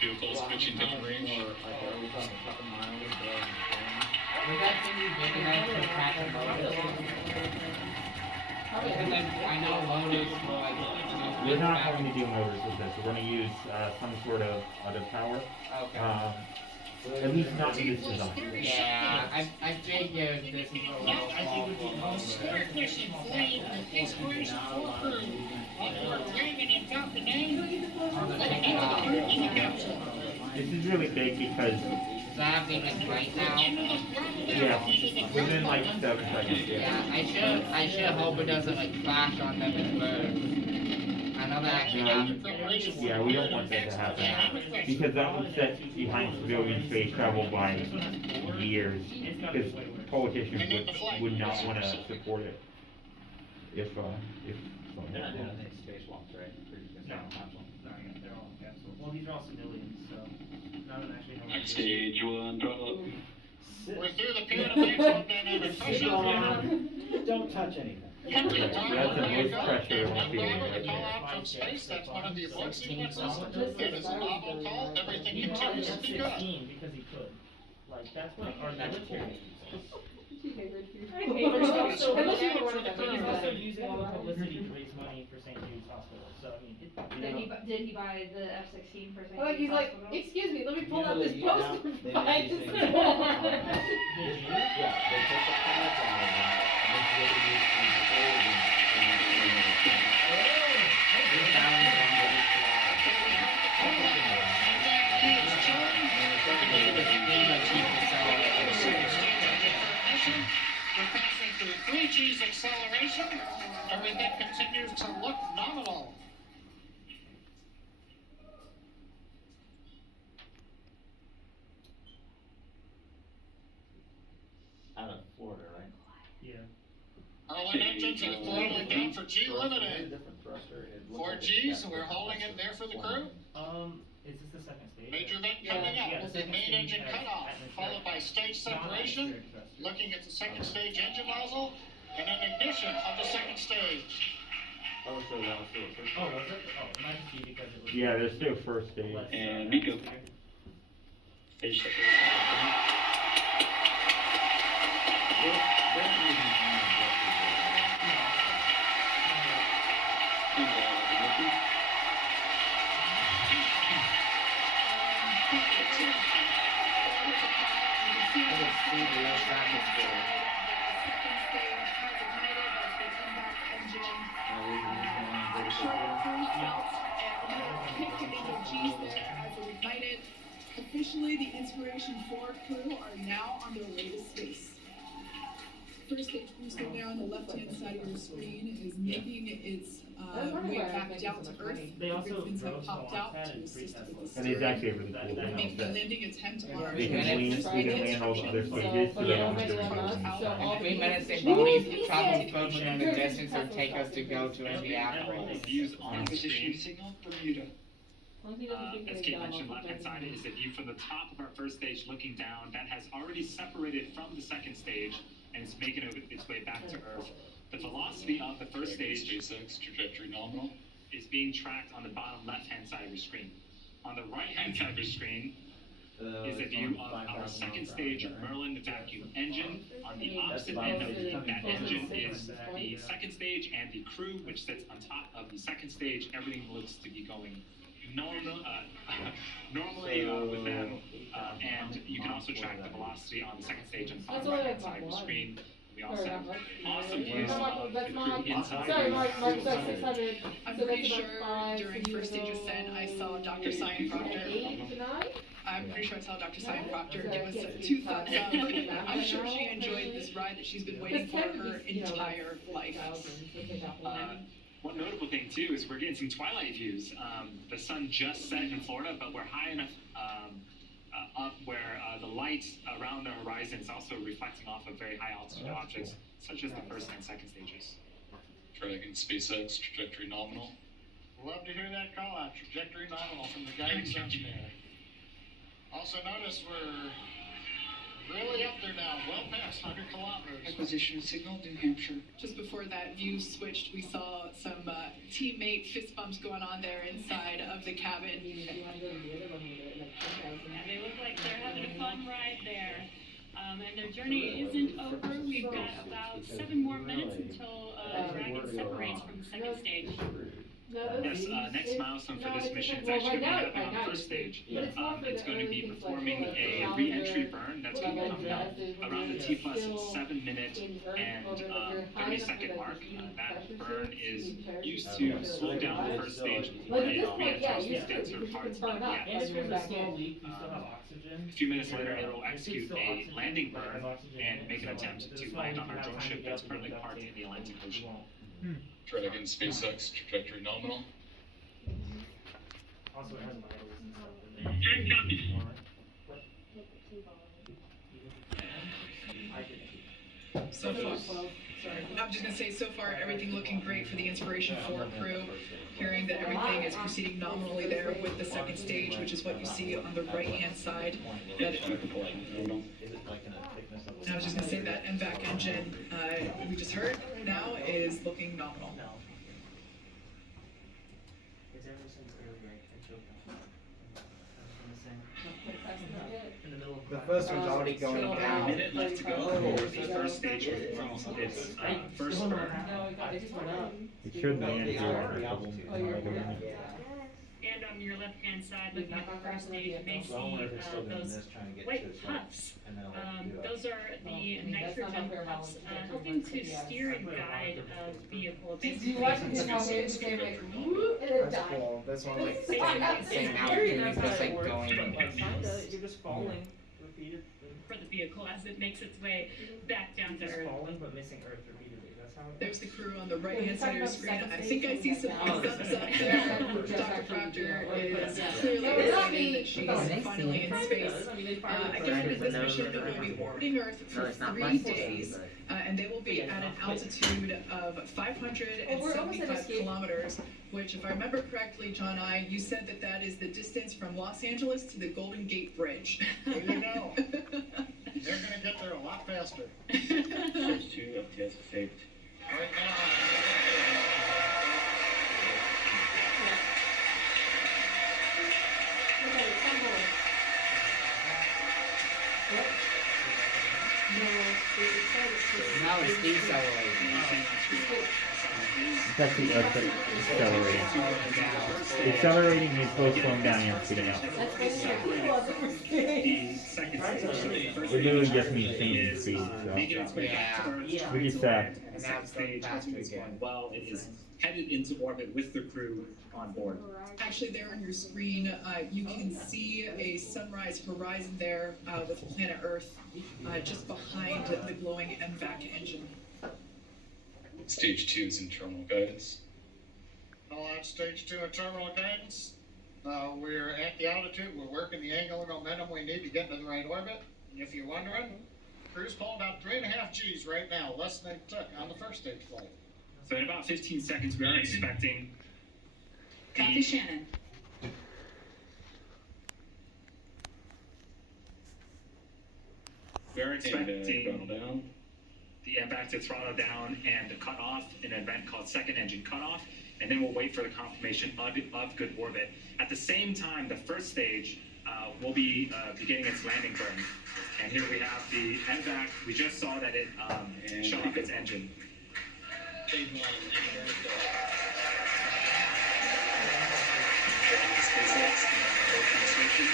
Vehicle switching different range. Was that thing you big enough to catch a motor? Because I know motors will like We're not going to do motors with this. We're going to use some sort of other power. Okay. At least not in this design. Yeah, I figured this is a little small for a motor. Starfish and Flame Inspiration 4 crew. Upward waving and dropping in. Letting into the crew in the capsule. This is really big because Is that even right now? yeah, within like 7 seconds. Yeah, I should hope it doesn't like crash on them and burn. I know that actually happened. Yeah, we don't want that to happen because that would set behind civilian space travel by years. Because politicians would not want to support it if They're not doing any spacewalks, right? No, they're all capsule. Well, these are all civilians, so none of them actually know. Stage 1, drop. We're through the period of maximum dynamic pressure. Don't touch anything. Henry, that's the most pressure on the field right call there. out from space. That's one of the abort sequences. It is a novel call. Everything continues to be good. 16 because he could. Like, that's what our military uses. Unless you were one of them. He's also using all the publicity to raise money for St. Jude's Hospital. So, I mean, Did he buy the F-16 for St. Like he's like, Hospital? excuse me, let me pull You know out that this you now- poster. they Buy make this these thing. things- Yeah, they take the pads out of them, and they use these holes We're passing through 3G's acceleration. Everything continues to look nominal. out of Florida, right? yeah. Hurling engines are throttling down for G limited. Different thruster. It looks 4 like it's Gs, got we're holding it there for the crew. Is this the second stage? Major event Yeah, coming up yeah, will the be second main stage engine has cutoff, atmospheric- followed by stage separation, non-atmospheric thrusters. looking at the second stage engine nozzle, and then ignition of the second stage. Oh, so that was still a first. Oh, was it? Oh, it might just be because it was. Yeah, there's still first stage. less, And Nico. atmospheric. Stage separation. Officially, the Inspiration 4 crew are now on their way to space. First stage booster there on the left-hand side of your screen is making its way back down to Earth. They The also fins have drove popped the out launch pad to and assist with the And it's steering, actually a really cool thing making the that landing attempt on they can land all the other stages so they don't have to worry about it. In 3 minutes, they believe travel further than the distance it would take us to go to Indianapolis. Views on position signal Bermuda. As Kate mentioned, left-hand side is a view from the top of our first stage looking down. That has already separated from the second stage and is making its way back to Earth. The velocity of the first stage SpaceX trajectory nominal. is being tracked on the bottom left-hand side of your screen. On the right-hand side of your screen is a view of our second stage Merlin vacuum engine. On the opposite end of that engine is the second stage and the crew, which sits on top of the second stage. Everything looks to be going normally with them, and you can also track the velocity on the second stage on the bottom right-hand side of the screen. We also have awesome views of the crew inside. Sorry, Mark, that's 600. I'm So pretty that's sure about 5 during first stage ascent, I saw Dr. Cyan Proctor. 8 to 9? I'm pretty sure I saw Dr. Cyan Proctor give us 2 thumbs up. I'm sure she enjoyed this ride that she's been waiting for her entire life. One notable thing too is we're getting some twilight views. The sun just set in Florida, but we're high enough up where the light around the horizon is also reflecting off of very high altitude objects, such as the first and second stages. Dragon SpaceX trajectory nominal. Love to hear that call out, trajectory nominal from the guidance engineer. Also notice we're Really up there now, well past 100 kilometers. Acquisition signal, New Hampshire. Just before that view switched, we saw some teammate fist bumps going on there inside of the cabin. You wanna go to the other one, Yeah, they look like they're having a fun ride there. And their journey isn't over. We've got about 7 more minutes until Dragon separates from the second stage. Yes, next milestone for this mission is actually going to happen on the first stage. It's going to be performing a re-entry burn that's going to come out around the T plus 7 minute and 30-second mark. That burn is used to slow down the first stage before it re-enters the denser parts of the And if atmosphere. there's a small leak, you still have oxygen. A few minutes later, it will execute a landing burn and make an attempt to land on our drone ship that's currently parked in the Atlantic Ocean. Dragon SpaceX, trajectory nominal. Also, it has vitals and stuff in there. So far, I'm just gonna say, so far, everything looking great for the Inspiration 4 crew. Hearing that everything is proceeding nominally there with the second stage, which is what you see on the right-hand side. That I was just gonna say that MVAC engine we just heard now is looking nominal. It's ever since earlier, I choked on in the middle of The first one's already going A down. minute left to go for the first stage of its first burn. It should land here in a couple minutes. And on your left-hand side, looking at the first stage, you may see those white puffs. Those are the nitrogen puffs, helping to steer and guide a vehicle. You watch him how his favorite woo and then die. Cool. This one like Basically, same mountain, it's just like going. You're just falling repeatedly. for the vehicle as it makes its way back down to Just Earth. falling but missing Earth repeatedly. That's how it There's the crew on the right-hand side of your screen. I think I see some thumbs up there. Dr. Proctor is clearly excited that she's finally in space. Again, this mission will be orbiting Earth for 3 days, and they will be at an altitude of 575 kilometers, which, if I remember correctly, John you said that that is the distance from Los Angeles to the Golden Gate Bridge. There you go. They're gonna get there a lot faster. Stage 2, FTS faked. Right now. Now it's decelerating. It's actually accelerating. Accelerating means both slowing down and speeding up. The second stage, It literally just means changing speed, so. making its way back to Earth. We just, And the second stage, everything's going well. It is headed into orbit with the crew on board. Actually, there on your screen, you can see a sunrise horizon there with planet Earth just behind the glowing MVAC engine. Stage 2 is internal guidance. All out stage 2 and terminal guidance. We're at the altitude, we're working the angular momentum we need to get into the right orbit. And if you're wondering, crew's pulling about 3.5 Gs right now, less than it took on the first stage flight. So in about 15 seconds, we are expecting Copy Shannon. We're And expecting throttle down. the MVAC to throttle down and cut off an event called second engine cutoff, and then we'll wait for the confirmation of good orbit. At the same time, the first stage will be beginning its landing burn. And here we have the MVAC. We just saw that it shut off its engine. SpaceX, administration.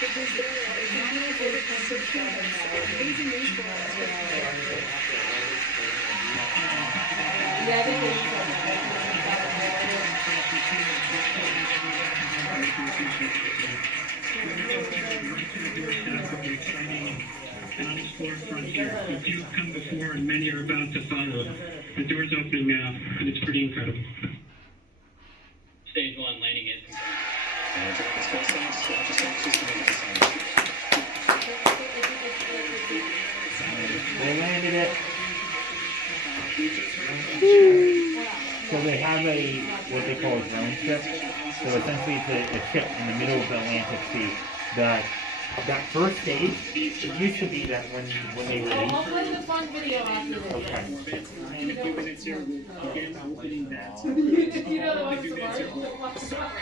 Good news there. Nominal orbit transition. Amazing news for us. Yeah, they did. Unexplored frontier. The few have come before and many are about to follow. The door's opening now, and it's pretty incredible. Stage 1 landing is complete. Dragon SpaceX, launch assault system in design. They landed it. So they have what they call a drone ship. So essentially it's a ship in the middle of the Atlantic Sea that That first stage, it used to be that when they I'll released. play the fun video after this. Okay. In a few minutes here, we'll begin opening that. You know the one with the bar?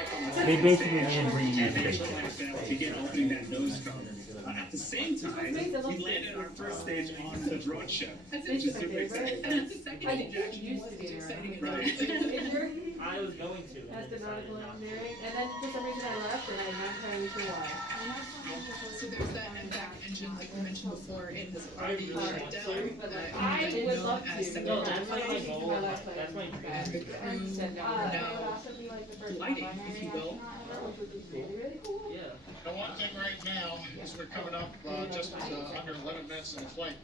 They basically didn't reuse stages. Begin opening that nose cone. At the same time, we landed our first stage on the drone ship, which is super exciting. That's the second injection was exciting enough. I was going to. That's an article engineering, and then for some reason I left, and I'm not entirely sure why. So there's that MVAC engine, like we mentioned before, it has already shut down. I would love to. No, that's like my goal. That's my dream. And the crew are now gliding, if you will. Yeah. The one thing right now is we're coming up just under 11 minutes in the flight.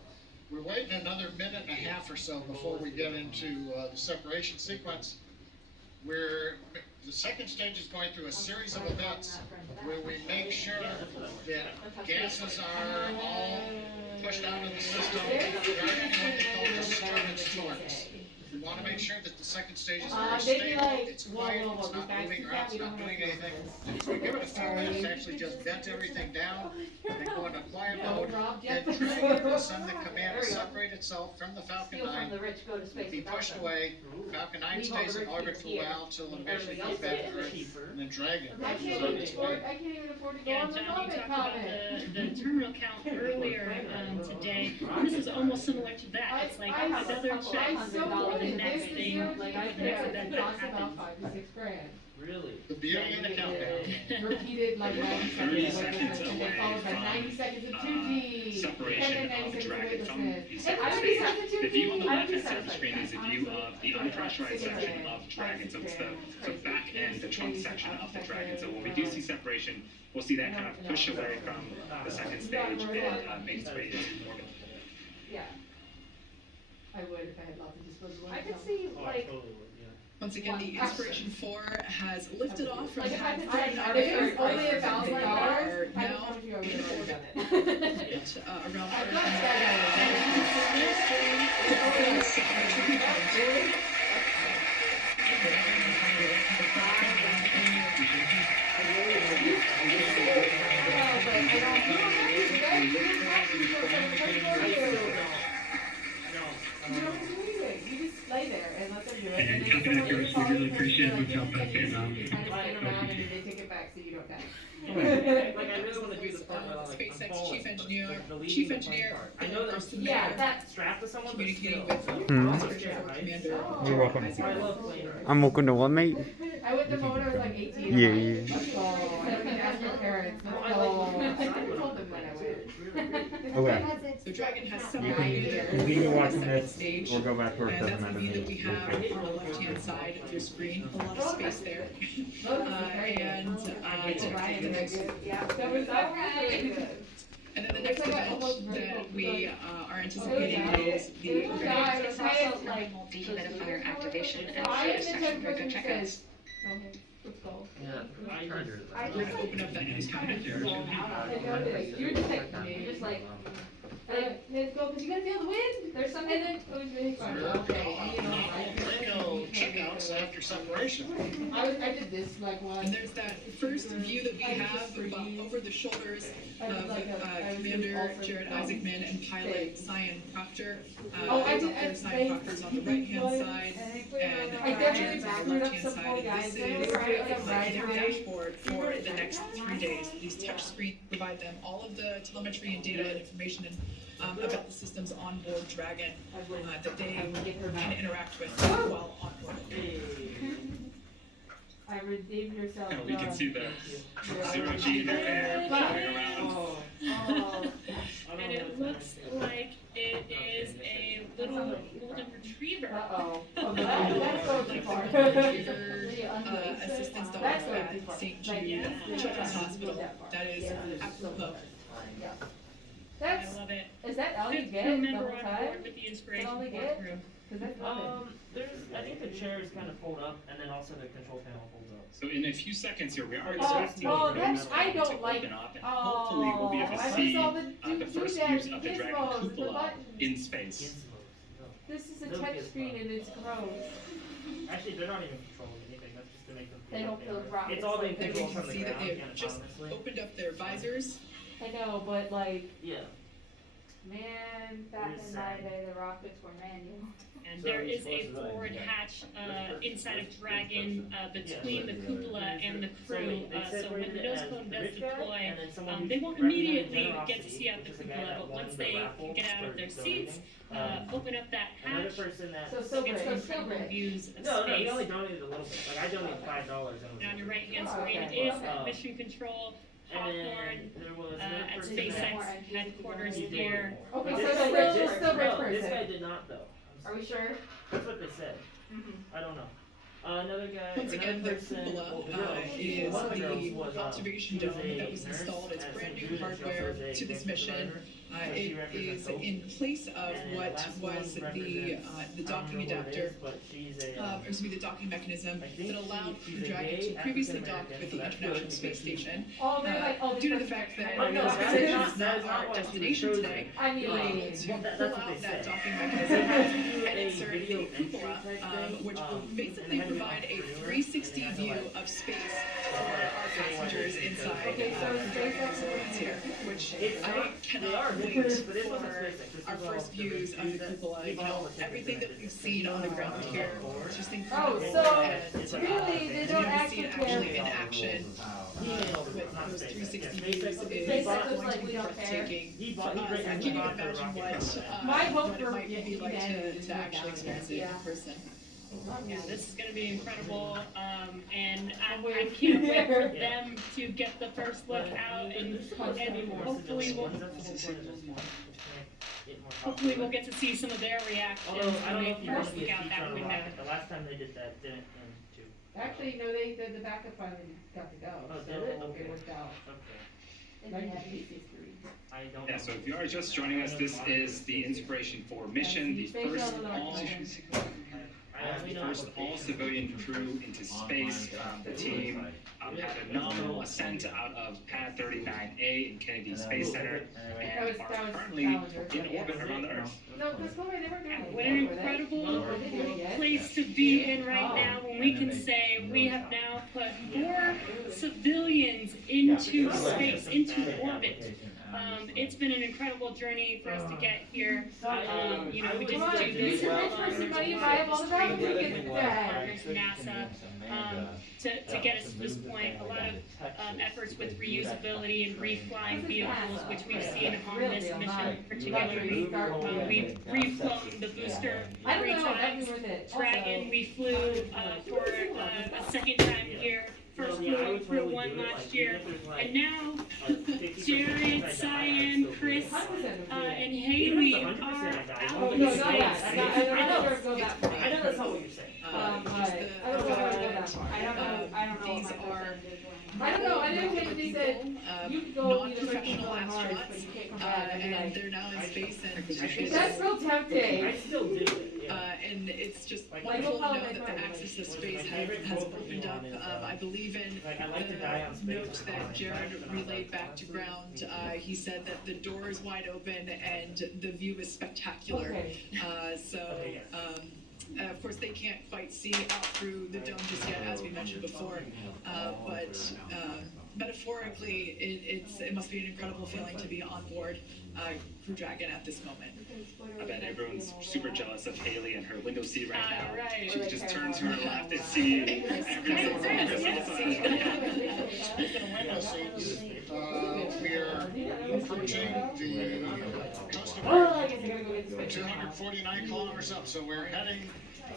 We're waiting another minute and a half or so before we get into the separation sequence. The second stage is going through a series of events where we make sure that gases are all pushed out of the system regarding what they call disturbance storms. We want to make sure that the second stage is very stable, it's quiet, it's not moving around, it's not doing anything. So we give it a few minutes to actually just vent everything down, and go into quiet mode, then Dragon will send the command to separate itself from the Falcon 9, be pushed away. Falcon 9 stays in orbit for a while until it eventually comes back to Earth, and then Dragon I goes on its way. can't even afford to go Yeah, on the John, you comment talked about comment. the terminal count earlier today. And this is almost similar to that. It's like another check for the next thing. Like I for the next could event that cost about happens. $5 to $6 grand. Really? The beauty of the countdown. Repeated like 90 30 seconds seconds of weightlessness, and away then followed by from, 90 seconds of 2G. separation and then 90 of seconds Dragon of from weightlessness. the And I second would be stage. set to 2G. The view on the I would be left-hand side of the set screen is a view of the unpressurized section of Dragon. So it's the back end, the trunk section of the Dragon. So when we do see separation, we'll see that kind of push away from the second stage and make its way into orbit. Yeah. I would if I had lots of disposable I could income. see, Oh, I like, totally would, yeah. Once again, the Inspiration 4 has lifted off from Like if I had to Falcon try, 9 if it was only and $1,000, I are don't now know if you ever would have done it. around I've Earth. got skydiving. You just lay there and let them do it. And then Captain someone Edwards, we really appreciate what's up back in, you kind of spin around and then they take it back so you don't die. Like, I really want to do the part where I'm like, I'm SpaceX falling, Chief Engineer, like, the Chief leading the plane Engineer, part. I know that I'm Yeah, that. strapped to someone, but communicating still. with Hmm. Inspiration 4 Commander. You're welcome. I love playing rides. I'm welcome to what, mate? I went the moment I was like 18. Yeah, I'm yeah. like, let's go. I don't even ask my parents. Let's I go. like I told them when I went. Okay. So Dragon has You separated can continue from the watching second this stage. or go back to our And that's the 7 view that we have minutes. on the left-hand side of your screen, a lot of space there. And to the next. Yeah, that was really good. And then the next event that we are anticipating is the Guys, I was like, dehumidifier activation and I photo section. Very good, check out. okay, let's go. Yeah. We're gonna open up that nose cone. You're just like, you're just like, let's go, cause you gotta feel the wind. There's something, and then, oh, it's really fun. Okay, you know, Radio checkouts after separation. I did this like And one. there's that first view that we have over the shoulders of Commander Jared Isaacman and pilot Cyan Proctor. Cyan Proctor's on the right-hand side, and I definitely Jared's on the screwed up left-hand some side. poor And guys. this They is were right on the their right. dashboard for the next 3 days. These touch screens provide them all of the telemetry and data and information about the systems on board Dragon that they can interact with while on board. I redeemed yourself. And we can see the zero G in your hair floating around. And it looks like it is a little golden retriever. Uh-oh. That's going too far. Assistance dog That's going too at far. St. Jude Children's Hospital. That is apropos. That's, I love it. is that all you Fifth get crew the member whole on time? board with the Inspiration all they 4 get? crew. Cause that's nothing. There's, I think the chairs kind of fold up, and then also the control panel folds up. So in a few seconds here, we are Oh, expecting oh, the that's, I to don't like, open up, and hopefully we'll be able to I see miss all the the first doodads views and of the Dragon gizmos, the cupola buttons. in space. This is a They'll touch get screen fun. and it's gross. Actually, they're not even controlling anything, that's just to make them They feel don't like feel are. rockets It's all being like And we controlled can from the see that ground, they've just autonomously. opened up their visors I know, but like, Yeah. man, back in my day, the rockets were manual. And So there you're is a supposed to, like, forward yeah. hatch First inside of person, Dragon between the cupola and the crew. So when the nose cone does deploy, they won't immediately get to see out the cupola, but once they get out of their seats, open up that Another hatch, person that. So they'll get still some incredible rich. views of No, space. he only donated a little bit. Like I donated $5 and And on your right hand Oh, screen okay. is Okay. Mission Control And Hawthorne then there was another at person SpaceX that. headquarters He did here. more. Okay, But so this guy still- did- still rich no, this person. guy did not though. Are we sure? That's what they said. I don't know. Another guy. Once again, the another person, cupola well, the girl, is one of the girls the was, observation she was dome a that was nurse installed. It's at brand St. new Jude, and she also hardware was a to this cancer mission. survivor. So she It represents is hope. in place of And then what last one was the represents- I don't docking remember what it adapter. is, but she's a, Or excuse me, the docking mechanism I think that allowed she's Crew a Dragon gay to previously dock African-American, with so the that's International good, Space because Station. Oh, they're like, oh, Due to the this fact that Oh, no, this that is is not not our why she destination chose today, it. I mean, we're able Well, to that's pull what out they that said. docking They mechanism had to do and a insert video the cupola, entry type thing, which will and basically it had to be provide a entrepreneur, 360 and it had to, view like, of space so, for like, our say what passengers it is. inside Okay, so Crew SpaceX Dragon's Lawrence here, which It's I not- they cannot are wait different, but it wasn't for SpaceX. This our was all first the views of the reviews that cupola. they You bought all know, the tickets everything and that we've seen on the ground here is just Oh, incredible. so and really, they don't to actually see it actually in care. action with those 360 views is SpaceX was going like, to we be don't care. breathtaking. He bought, I can't even imagine My vote what it for might be like humanity to actually experience it in yeah. person. Yeah, this is gonna be incredible, and I Wait. can't wait for Yeah. them to get the first look out and hopefully we'll get to see some of their reactions Although I don't when know they if you want first to be look a out teacher that on a window. rocket. The last time they did that didn't end too. Actually, no, the backup finally got to go, Oh, so did it? Okay. it worked out. Okay. Like, I don't. Yeah, so if you are just joining us, this is the Inspiration 4 mission, the first all civilian crew into space. The team had a nominal ascent out of Pad 39A in Kennedy Space Center and are currently in orbit around the Earth. No, that's why they weren't doing anything What an with it. incredible They didn't do it yet. place to be in right now when we can say we have now put more civilians into space, into orbit. It's been an incredible journey for us to get here. You know, we Come just on, do you this should rich person money and buy up all the rocket tickets then. partners, NASA, to get us to this point. A lot of efforts with reusability and reflying vehicles, which we've seen on this mission particularly. We've reflown the booster I don't 3 know, that'd be times. worth it. Dragon, we flew for a second time here. First flew on Crew 1 last year, and now Jared, Cyan, Chris, and Haley are out Oh, in no, space. not that, I'm not sure it go that far. I know that's not what you're saying. But, I don't know if it would go that far, I don't know what These my are percentage is. I don't know, I didn't think they said, you could go be the first people non-professional on Mars, but astronauts, you can't come back and be and like, they're now in space and that's real tempting. I still do it. Yeah. and it's just Like, wonderful to we'll know call that my the friend, access to like, space my favorite has quote opened up. is, I believe in like, I like to die on the space note with that my Jared friends, relayed back to ground. He said that the door is wide open and the view is spectacular. Okay. Of course, they can't quite see out through the dome just yet, as we mentioned before. But metaphorically, it must be an incredible feeling to be on board Crew Dragon at this moment. I bet everyone's super jealous of Haley and her window seat right now. Right. She just turns to her left and sees everything from Chris also. Speaking of window seats, we're approaching the coast of Oh, I Earth, guess I gotta go get the space. 249 kilometers up, so we're heading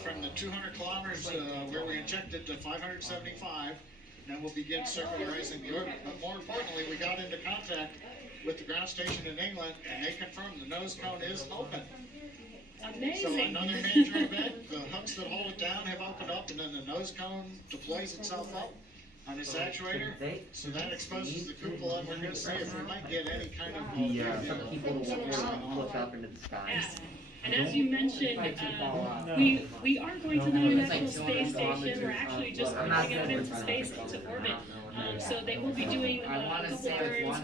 from the 200 kilometers where we injected to 575, and then we'll begin circularizing the orbit. But more importantly, we got into contact with the ground station in England, and they confirmed the nose cone is open. So Amazing. another major event, the hooks that hold it down have opened up, and then the nose cone deploys itself up on its actuator. So that exposes the cupola, and we're gonna see if we might get any kind of Some people will look up into the sky. Yeah. And as you mentioned, we are going to the International Space Station. We're actually just going out into space, into orbit. So they will be doing a couple turns.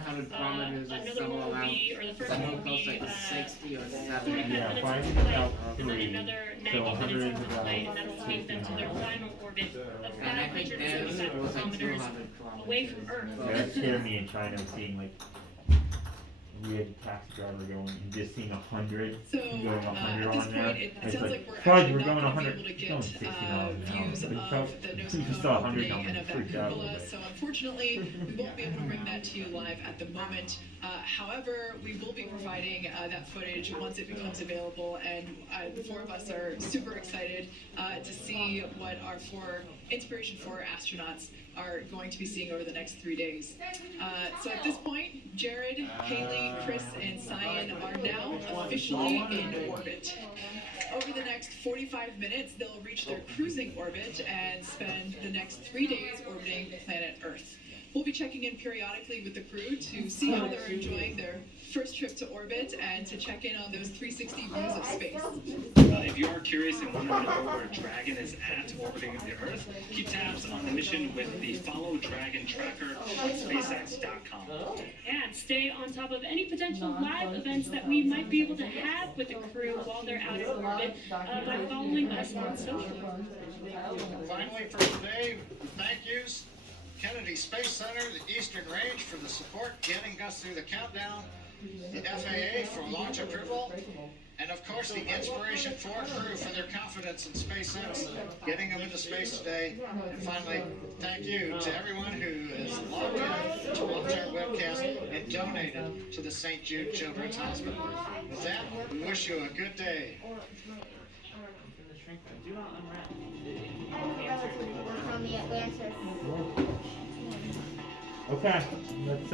Another one will be, or the first one will be 45 Yeah, minutes flying of to flight, South and then 3, another so 90 minutes of 100 flight, and that'll take them to their final orbit of And I think theirs 575 was like kilometers 200 kilometers. away from Earth. Yeah, that scared me in China, seeing like we had a taxi driver going and just seeing 100, So, going 100 at this on there. point, it And it's sounds like, like we're Fudge, actually we're not going gonna be 100. able to It's going get 60 miles an hour. views But he of felt, the he nose just cone saw 100 opening coming and and of that freaked out a cupola. little bit. So unfortunately, we won't be able to bring that to you live at the moment. However, we will be providing that footage once it becomes available, and the four of us are super excited to see what our four Inspiration 4 astronauts are going to be seeing over the next 3 days. So at this point, Jared, Haley, Chris, and Cyan are now officially in orbit. Over the next 45 minutes, they'll reach their cruising orbit and spend the next 3 days orbiting planet Earth. We'll be checking in periodically with the crew to see how they're enjoying their first trip to orbit and to check in on those 360 views of space. If you are curious and want to know where Dragon is at orbiting the Earth, keep tabs on the mission with the Follow Dragon tracker on SpaceX.com. Yeah, and stay on top of any potential live events that we might be able to have with the crew while they're out of orbit by following us on social. Finally, for today, thank yous. Kennedy Space Center, the Eastern Range for the support getting us through the countdown, the FAA for launch approval, and of course the Inspiration 4 crew for their confidence in SpaceX, getting them into space today. And finally, thank you to everyone who has logged in to watch our webcast and donated to the St. Jude Children's Hospital. With that, we wish you a good day. Do not unwrap. Okay, let's